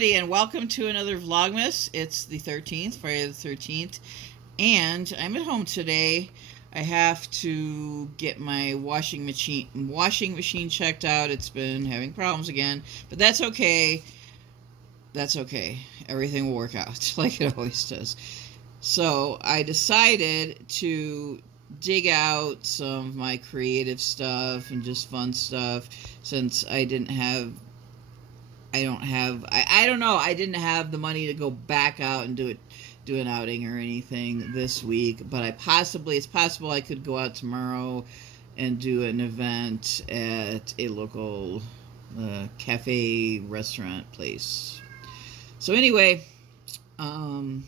everybody, and welcome to another Vlogmas. It's the 13th, Friday the 13th, and I'm at home today. I have to get my washing machine checked out. It's been having problems again, but that's okay. That's okay. Everything will work out like it always does. So I decided to dig out some of my creative stuff and just fun stuff since I didn't have I don't know. I didn't have the money to go back out and do an outing or anything this week, but it's possible I could go out tomorrow and do an event at a local cafe restaurant place. So anyway, I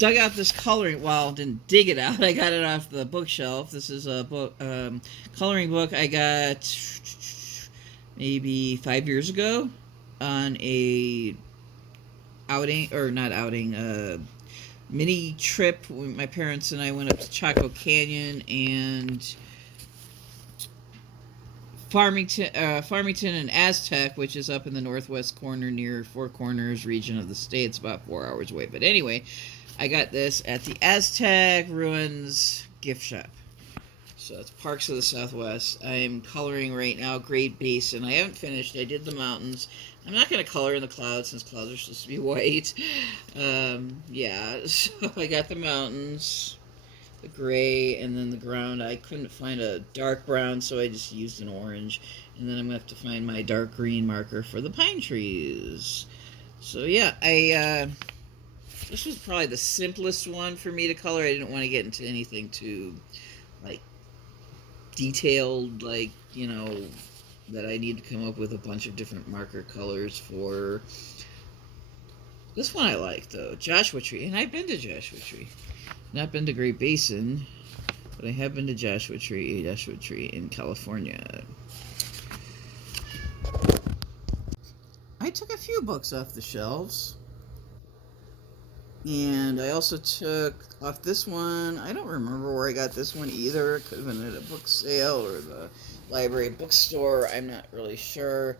dug out this coloring. Well, didn't dig it out. I got it off the bookshelf. This is a book, coloring book I got maybe 5 years ago on a mini trip. My parents and I went up to Chaco Canyon and Farmington and Aztec, which is up in the northwest corner near Four Corners region of the state. It's about 4 hours away. But anyway, I got this at the Aztec Ruins gift shop. So it's Parks of the Southwest. I'm coloring right now Great Basin. I haven't finished. I did the mountains. I'm not going to color in the clouds since clouds are supposed to be white. Yeah, so I got the mountains, the gray, and then the ground. I couldn't find a dark brown, so I just used an orange. And then I'm going to have to find my dark green marker for the pine trees. So yeah, this was probably the simplest one for me to color. I didn't want to get into anything too, like, detailed, like, that I need to come up with a bunch of different marker colors for. This one I like, though, Joshua Tree, and I've been to Joshua Tree. Not been to Great Basin, but I have been to Joshua Tree in California. I took a few books off the shelves. And I also took off this one. I don't remember where I got this one either. It could have been at a book sale or the library bookstore. I'm not really sure.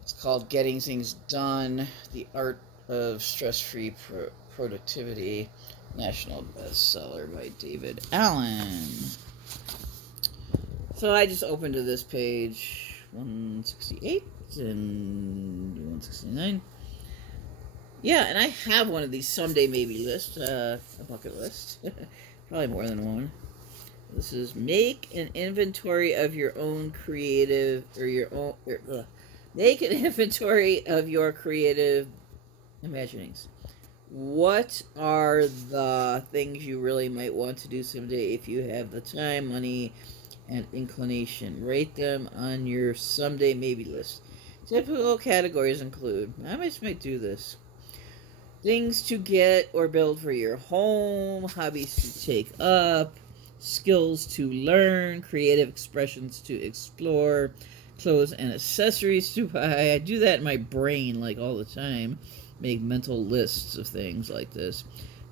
It's called Getting Things Done, The Art of Stress-Free Productivity. National bestseller by David Allen. So I just opened to this page 168 and 169. Yeah, and I have one of these someday maybe list, a bucket list. Probably more than one. This is make an inventory of your own creative, make an inventory of your creative imaginings. What are the things you really might want to do someday if you have the time, money, and inclination? Write them on your someday maybe list. Typical categories include, I might do this. Things to get or build for your home, hobbies to take up, skills to learn, creative expressions to explore, clothes and accessories to buy. I do that in my brain like all the time. Make mental lists of things like this.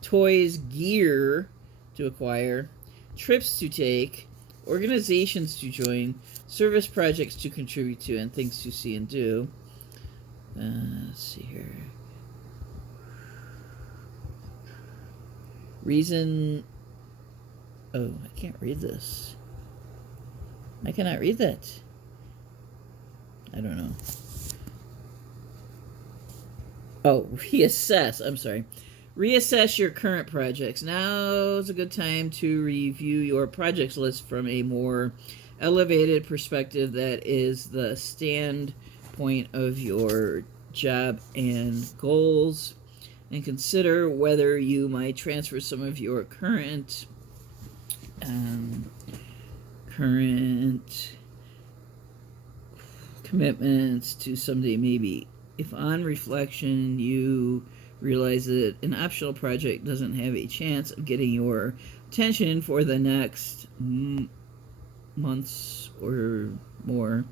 Toys, gear to acquire, trips to take, organizations to join, service projects to contribute to, and things to see and do. Let's see here. Reason. Oh, I can't read this. I cannot read that. I don't know. Oh, reassess. I'm sorry. Reassess your current projects. Now is a good time to review your projects list from a more elevated perspective that is the standpoint of your job and goals. And consider whether you might transfer some of your current commitments to someday maybe. If on reflection you realize that an optional project doesn't have a chance of getting your attention for the next months or more,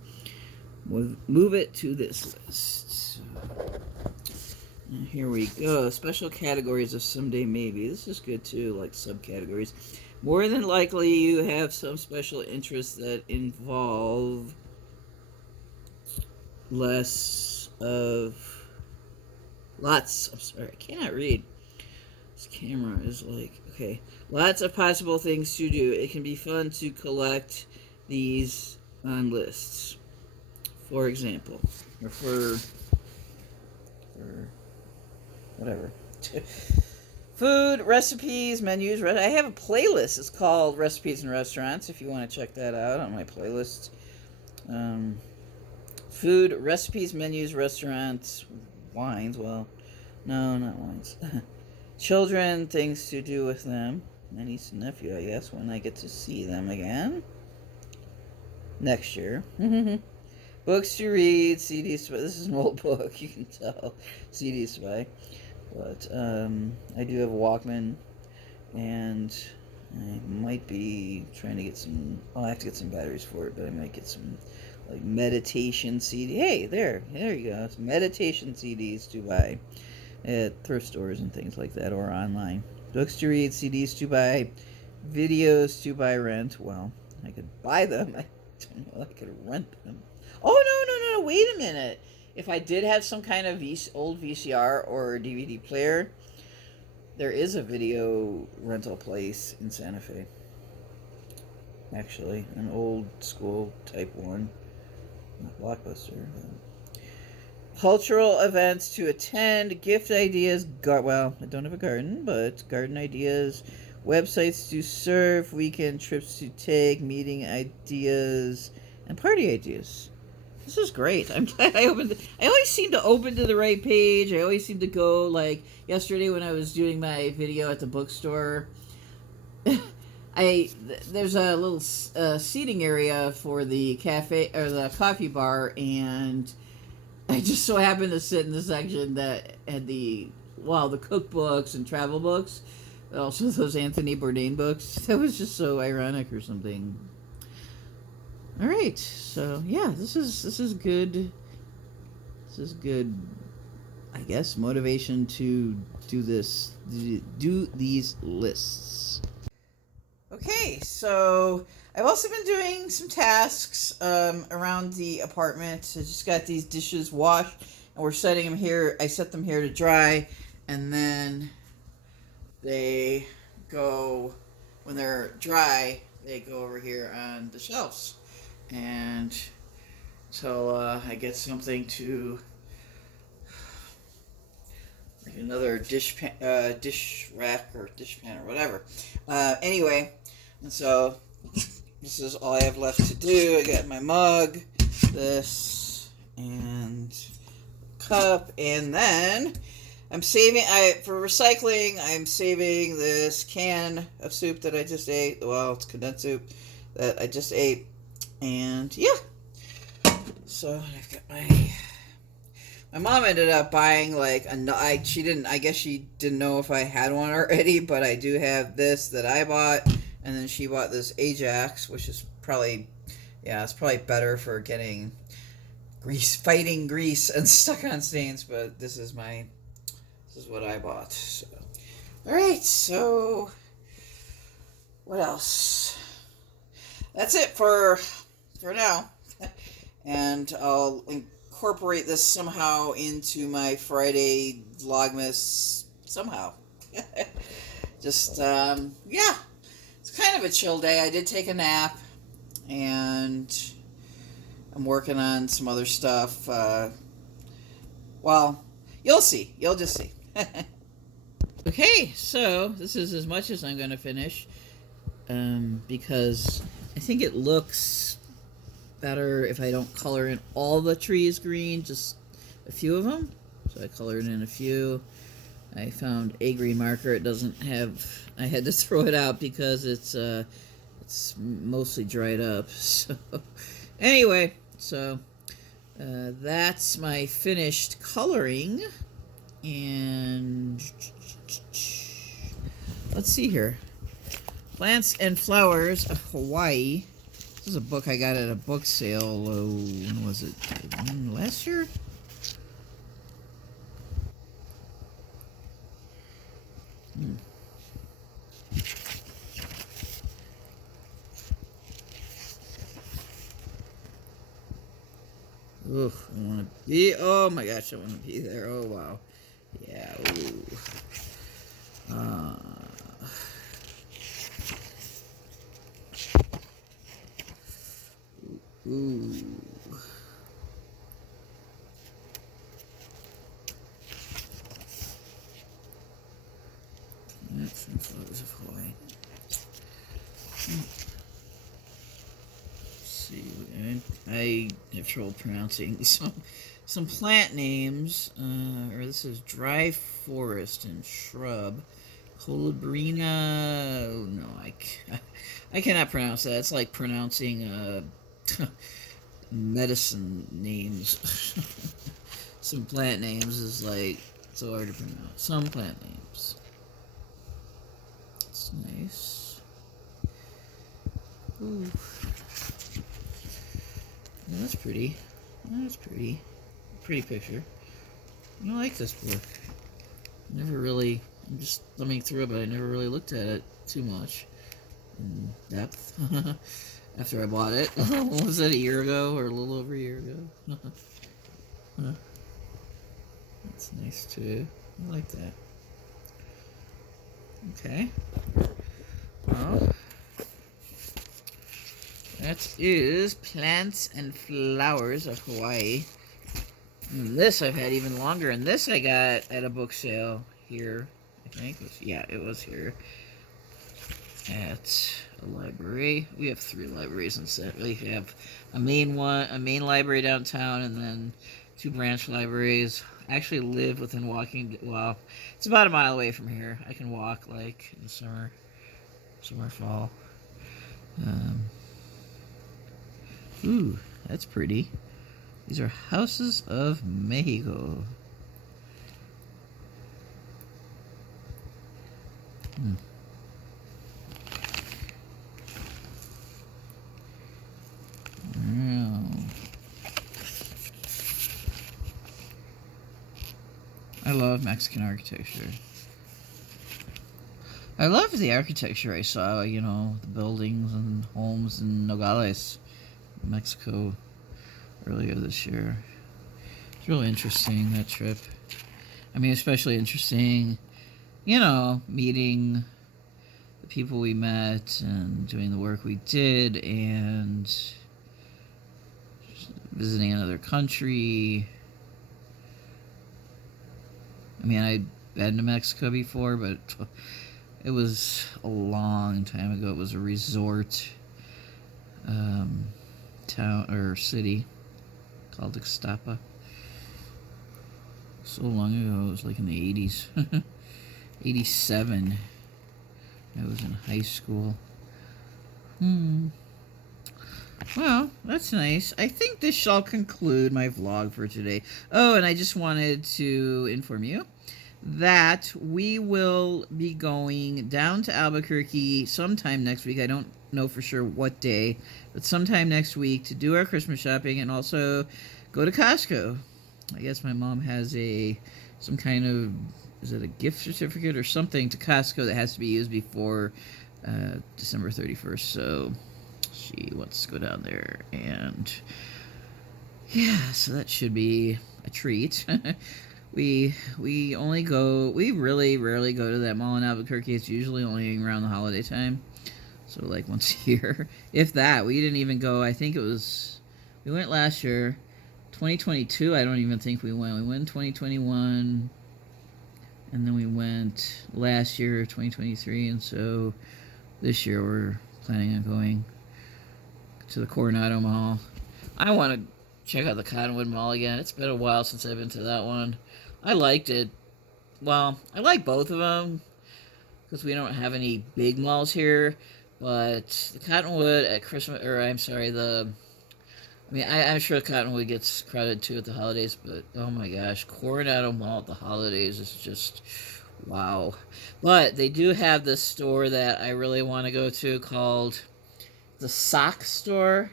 move it to this list. And here we go. Special categories of someday maybe. This is good too, like subcategories. More than likely you have some special interests that involve less of I'm sorry, I cannot read. This camera is like, okay. Lots of possible things to do. It can be fun to collect these on lists. For example, or for whatever. Food, recipes, menus. I have a playlist. It's called Recipes and Restaurants, if you want to check that out on my playlist. Food, recipes, menus, restaurants, wines. Well, no, not wines. Children, things to do with them. My niece and nephew, I guess, when I get to see them again. Next year. Books to read, CDs to buy. This is an old book, you can tell. CDs to buy. But I do have a Walkman, and I might be trying to get some. I'll have to get some batteries for it, but I might get some like meditation CD. Hey, there you go. It's meditation CDs to buy at thrift stores and things like that, or online. Books to read, CDs to buy, videos to buy, rent. Well, I could buy them. I don't know. I could rent them. Oh no! Wait a minute. If I did have some kind of old VCR or DVD player, there is a video rental place in Santa Fe. Actually, an old school type one, not Blockbuster. Cultural events to attend, gift ideas. Well, I don't have a garden, but garden ideas, websites to surf, weekend trips to take, meeting ideas, and party ideas. This is great. I'm glad I opened I always seem to open to the right page. I always seem to go, like yesterday when I was doing my video at the bookstore. There's a little seating area for the cafe or the coffee bar, and I just so happened to sit in the section that had the cookbooks and travel books, also those Anthony Bourdain books. That was just so ironic or something. All right, so yeah, this is good. This is good, I guess, motivation to do these lists. Okay, so I've also been doing some tasks around the apartment. I just got these dishes washed, and we're setting them here. I set them here to dry, and then they go, when they're dry, they go over here on the shelves. And so I get something to, like another dish rack or dish pan or whatever. Anyway, and so this is all I have left to do. I got my mug, this, and cup, and then I'm saving. For recycling, I'm saving this can of soup that I just ate. Well, it's condensed soup that I just ate. And yeah, so I've got my mom ended up buying like I guess she didn't know if I had one already, but I do have this that I bought, and then she bought this Ajax, which is probably, yeah, it's probably better for getting fighting grease and stuck on stains, but this is what I bought. So, all right, so what else? That's it for now, and I'll incorporate this somehow into my Friday Vlogmas somehow. Just yeah, it's kind of a chill day. I did take a nap, and I'm working on some other stuff. Well, you'll see. You'll just see. Okay, so this is as much as I'm going to finish, because I think it looks better if I don't color in all the trees green, just a few of them. So I colored in a few. I found a green marker. It doesn't have, I had to throw it out because it's mostly dried up. So anyway, so that's my finished coloring. And let's see here. Plants and Flowers of Hawaii. This is a book I got at a book sale. When was it? Last year? Ugh, I want to be. Oh my gosh, I want to be there. Oh wow. Yeah. Ooh. Uh, ooh. That's some photos of Hawaii. See, I have trouble pronouncing some plant names. Or this is dry forest and shrub. Colubrina. Oh, no, I cannot pronounce that. It's like pronouncing medicine names. Some plant names is like so hard to pronounce. Some plant names. It's nice. Ooh. Yeah, that's pretty. That's pretty. Pretty picture. I like this book. Never really. I'm just thumbing through it, but I never really looked at it too much in depth. After I bought it. What was that, a year ago or a little over a year ago? That's nice too. I like that. Okay. Well, that is Plants and Flowers of Hawaii. And this I've had even longer, and this I got at a book sale here. I think it was here at a library. We have 3 libraries instead. We have a main library downtown, and then 2 branch libraries. I actually live within walking. Well, it's about a mile away from here. I can walk like in the summer, fall. Ooh, that's pretty. These are houses of Mexico. I love Mexican architecture. I love the architecture I saw, the buildings and homes in Nogales, Mexico, earlier this year. It's really interesting, that trip. I mean, especially interesting, meeting the people we met and doing the work we did and visiting another country. I mean, I'd been to Mexico before, but it was a long time ago. It was a resort town or city called Ixtapa. So long ago, it was like in the 80s. 87. I was in high school. Well, that's nice. I think this shall conclude my vlog for today. Oh, and I just wanted to inform you that we will be going down to Albuquerque sometime next week. I don't know for sure what day, but sometime next week to do our Christmas shopping and also go to Costco. I guess my mom has some kind of, is it a gift certificate or something to Costco that has to be used before December 31st. So she wants to go down there, and yeah, so that should be a treat. We really rarely go to that mall in Albuquerque. It's usually only around the holiday time, so like once a year, if that. We didn't even go. I think we went last year. 2022, I don't even think we went. We went in 2021, and then we went last year, 2023, and so this year we're planning on going to the Coronado Mall. I want to check out the Cottonwood Mall again. It's been a while since I've been to that one. I liked it. Well, I like both of them because we don't have any big malls here, but the Cottonwood at Christmas, or I'm sorry, I'm sure Cottonwood gets crowded too at the holidays, but oh my gosh, Coronado Mall at the holidays is just wow. But they do have this store that I really want to go to called the Sock Store.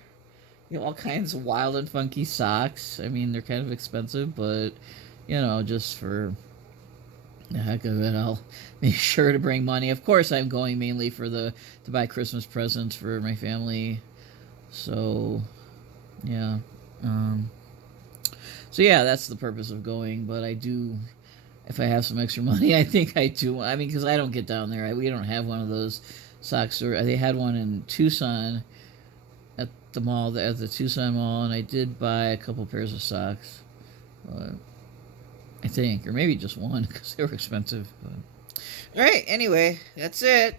All kinds of wild and funky socks. I mean, they're kind of expensive, but just for the heck of it, I'll make sure to bring money. Of course, I'm going mainly to buy Christmas presents for my family. So yeah, So yeah, that's the purpose of going. But I do, if I have some extra money, I think I do. I mean, because I don't get down there. We don't have one of those sock stores. They had one in Tucson at the mall, at the Tucson Mall, and I did buy a couple pairs of socks. I think, or maybe just one because they were expensive. But. All right. Anyway, that's it.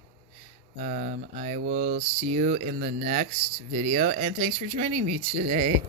I will see you in the next video, and thanks for joining me today.